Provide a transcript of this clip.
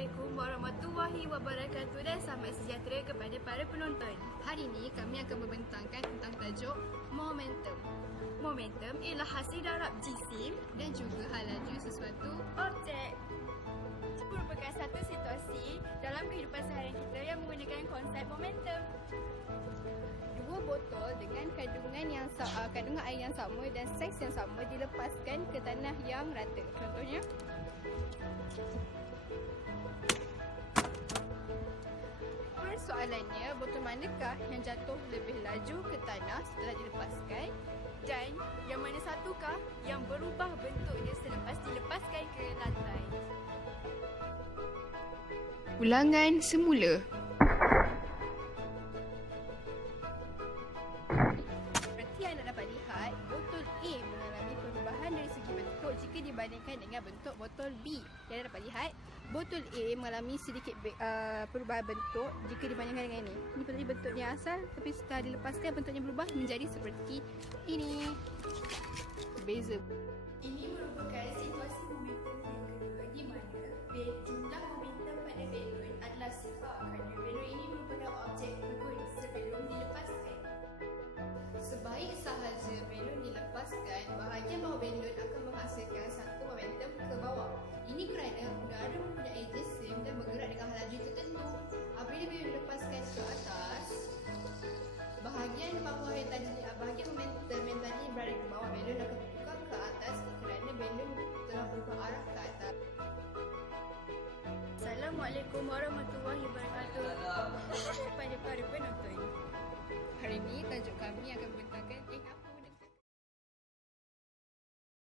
Assalamualaikum warahmatullahi wabarakatuh dan selamat sejahtera kepada para penonton. Hari ini kami akan membentangkan tentang tajuk momentum. Momentum ialah hasil darab jisim Dan juga hal laju sesuatu objek. Ia merupakan satu situasi dalam kehidupan seharian kita yang menggunakan konsep momentum. dua botol dengan kandungan air yang sama dan saiz yang sama dilepaskan ke tanah yang rata. Contohnya, persoalannya, botol manakah yang jatuh lebih laju ke tanah setelah dilepaskan? Dan yang mana satukah yang berubah bentuknya selepas dilepaskan ke lantai? Ulangan semula. Seperti anda dapat lihat, botol A mengalami perubahan dari segi bentuk jika dibandingkan dengan bentuk botol B. Anda dapat lihat, botol A mengalami sedikit perubahan bentuk jika dibandingkan dengan ini. Ini tadi bentuknya asal, tapi setelah dilepaskan bentuknya berubah menjadi seperti ini. Beza. Ini merupakan situasi momentum yang kedua di mana jumlah momentum pada balon adalah sifar kerana balon ini merupakan objek pekun sebelum dilepaskan. Sebaik sahaja balon dilepaskan, bahagian bawah balon akan menghasilkan satu momentum ke bawah. Ini kerana udara mempunyai jisim dan bergerak dengan laju tertentu. Apabila balon dilepaskan ke atas, bahagian bawah yang tadi, bahagian momentum yang tadi berada di bawah balon akan bertukar ke atas kerana balon telah berubah arah ke atas. Assalamualaikum warahmatullahi wabarakatuh kepada para penonton. Hari ini tajuk kami akan membentangkan